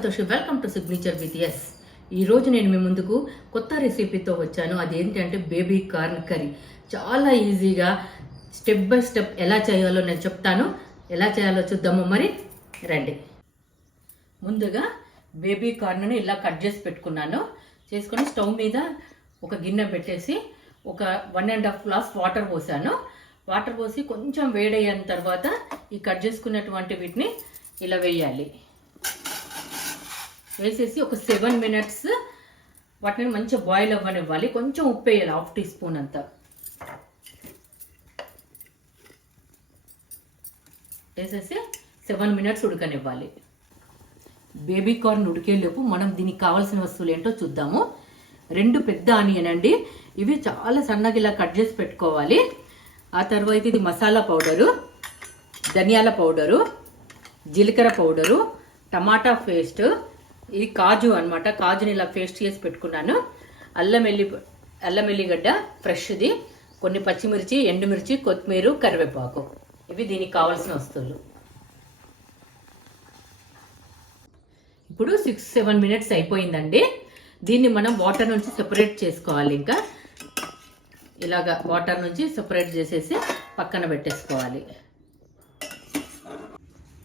Santoshi, welcome to signature with S. ఈరోజు నేను మీ ముందుకు కొత్త రెసిపీతో వచ్చాను. అదేంటంటే బేబీ కార్న్ కర్రీ. చాలా ఈజీగా స్టెప్ బై స్టెప్ ఎలా చేయాలో నేను చెప్తాను. ఎలా చేయాలో చూద్దాము. మరి రండి. ముందుగా బేబీ కార్న్ని ఇలా కట్ చేసి పెట్టుకున్నాను. చేసుకొని స్టవ్ మీద ఒక గిన్నె పెట్టేసి ఒక 1.5 గ్లాస్ వాటర్ పోసాను. వాటర్ పోసి కొంచెం వేడయ్యిన తర్వాత ఈ కట్ చేసుకున్నటువంటి వీటిని ఇలా వేయాలి. వేసేసి ఒక 7 minutes వాటిని మంచిగా బాయిల్ అవ్వనివ్వాలి. కొంచెం ఉప్పు వేయాలి, 1/2 teaspoon అంతా వేసేసి 7 minutes ఉడకనివ్వాలి. బేబీ కార్న్ ఉడికేలోపు మనం దీనికి కావాల్సిన వస్తువులు ఏంటో చూద్దాము. 2 పెద్ద ఆనియన్ అండి, ఇవి చాలా సన్నగా ఇలా కట్ చేసి పెట్టుకోవాలి. ఆ తర్వాత ఇది మసాలా పౌడరు, ధనియాల పౌడరు, జీలకర్ర పౌడరు, టమాటా పేస్ట్, ఇది కాజు అనమాట. కాజుని ఇలా పేస్ట్ చేసి పెట్టుకున్నాను. అల్లం ఎల్లిగడ్డ ఫ్రెష్ది, కొన్ని పచ్చిమిర్చి, ఎండుమిర్చి, కొత్తిమీర, కరివేపాకు. ఇవి దీనికి కావాల్సిన వస్తువులు. ఇప్పుడు 6-7 minutes అయిపోయిందండి. దీన్ని మనం వాటర్ నుంచి సెపరేట్ చేసుకోవాలి. ఇంకా ఇలాగా వాటర్ నుంచి సెపరేట్ చేసేసి పక్కన పెట్టేసుకోవాలి.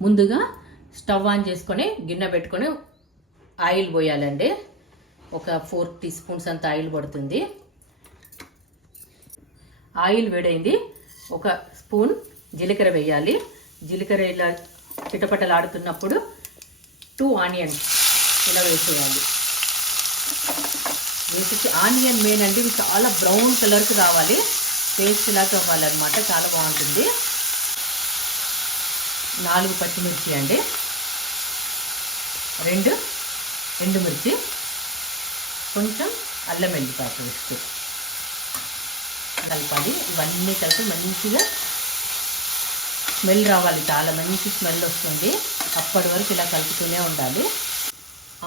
ముందుగా స్టవ్ ఆన్ చేసుకొని గిన్నె పెట్టుకొని ఆయిల్ పోయాలండి. ఒక 4 teaspoons అంత ఆయిల్ పడుతుంది. ఆయిల్ వేడైంది. ఒక స్పూన్ జీలకర్ర వేయాలి. జీలకర్ర ఇలా చిటపటలాడుతున్నప్పుడు 2 ఆనియన్స్ ఇలా వేసేయాలి. వేసేసి ఆనియన్ మెయిన్ అండి, ఇవి చాలా బ్రౌన్ కలర్కి రావాలి, పేస్ట్ లాగా అవ్వాలన్నమాట. చాలా బాగుంటుంది. 4 పచ్చిమిర్చి అండి, 2 ఎండుమిర్చి, కొంచెం అల్లం వెల్లిపాయ పేస్ట్ కలపాలి. ఇవన్నీ కలిపి మంచిగా స్మెల్ రావాలి, చాలా మంచి స్మెల్ వస్తుంది. అప్పటి వరకు ఇలా కలుపుతూనే ఉండాలి.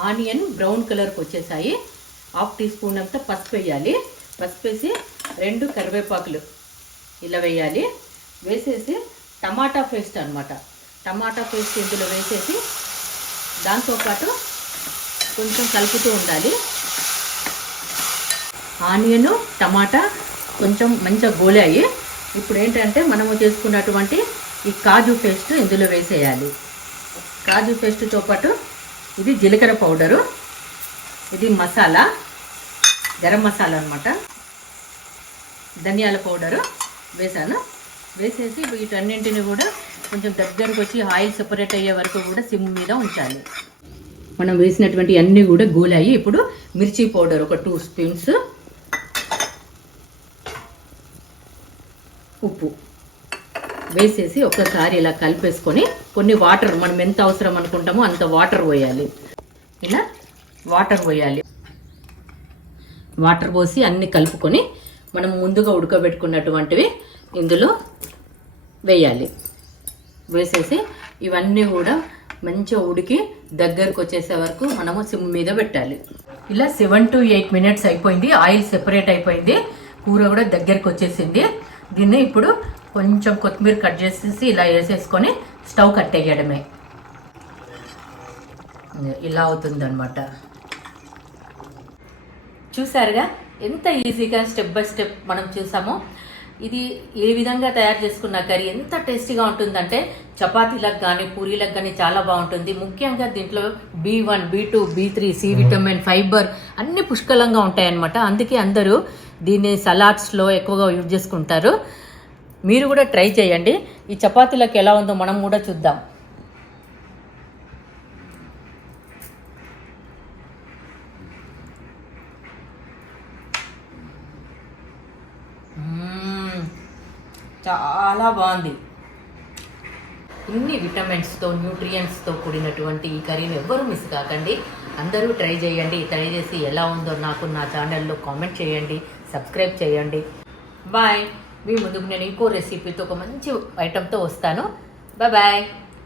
ఆనియన్ బ్రౌన్ కలర్కి వచ్చేసాయి. 1/2 teaspoon అంతా పసుపు వేయాలి. పసుపు వేసి 2 కరివేపాకులు ఇలా వేయాలి. వేసేసి టమాటా పేస్ట్ అనమాట, టమాటా పేస్ట్ ఇందులో వేసేసి దాంతోపాటు కొంచెం కలుపుతూ ఉండాలి. ఆనియన్ టమాటా కొంచెం మంచిగా గోలాయి. ఇప్పుడు ఏంటంటే మనము చేసుకున్నటువంటి ఈ కాజు పేస్ట్ ఇందులో వేసేయాలి. కాజు పేస్ట్తో పాటు ఇది జీలకర్ర పౌడరు, ఇది మసాలా, గరం మసాలా అనమాట, ధనియాల పౌడరు వేసాను. వేసేసి వీటన్నింటిని కూడా కొంచెం దగ్గరకు వచ్చి ఆయిల్ సెపరేట్ అయ్యే వరకు కూడా సిమ్ మీద ఉంచాలి. మనం వేసినటువంటి అన్నీ కూడా గోలాయి. ఇప్పుడు మిర్చి పౌడర్ ఒక 2 spoons, ఉప్పు వేసేసి ఒకసారి ఇలా కలిపేసుకొని కొన్ని వాటర్, మనం ఎంత అవసరం అనుకుంటామో అంత వాటర్ పోయాలి. ఇలా వాటర్ పోయాలి. వాటర్ పోసి అన్నీ కలుపుకొని మనం ముందుగా ఉడకబెట్టుకున్నటువంటివి ఇందులో వేయాలి. వేసేసి ఇవన్నీ కూడా మంచిగా ఉడికి దగ్గరకు వచ్చేసే వరకు మనము సిమ్ మీద పెట్టాలి. ఇలా 7 to 8 minutes అయిపోయింది. ఆయిల్ సెపరేట్ అయిపోయింది. కూర కూడా దగ్గరకు వచ్చేసింది. దీన్ని ఇప్పుడు కొంచెం కొత్తిమీర కట్ చేసేసి ఇలా వేసేసుకొని స్టవ్ కట్టేయడమే. ఇలా అవుతుంది అనమాట. చూసారుగా ఎంత ఈజీగా స్టెప్ బై స్టెప్ మనం చూసామో. ఇది ఏ విధంగా తయారు చేసుకున్న కర్రీ ఎంత టేస్టీగా ఉంటుందంటే చపాతీలకు కానీ పూరీలకు కానీ చాలా బాగుంటుంది. ముఖ్యంగా దీంట్లో B1, B2, B3, C vitamin, fibre అన్ని పుష్కలంగా ఉంటాయన్నమాట. అందుకే అందరూ దీన్ని సలాడ్స్లో ఎక్కువగా యూజ్ చేసుకుంటారు. మీరు కూడా ట్రై చేయండి. ఈ చపాతీలకు ఎలా ఉందో మనం కూడా చూద్దాం. చాలా బాగుంది. ఇన్ని విటమిన్స్తో, న్యూట్రియంట్స్తో కూడినటువంటి ఈ కర్రీని ఎవ్వరూ మిస్ కాకండి. అందరూ ట్రై చేయండి. ట్రై చేసి ఎలా ఉందో నాకు నా ఛానల్లో కామెంట్ చేయండి, సబ్స్క్రైబ్ చేయండి. బాయ్. మీ ముందుకు నేను ఇంకో రెసిపీతో ఒక మంచి ఐటెంతో వస్తాను. బాయ్.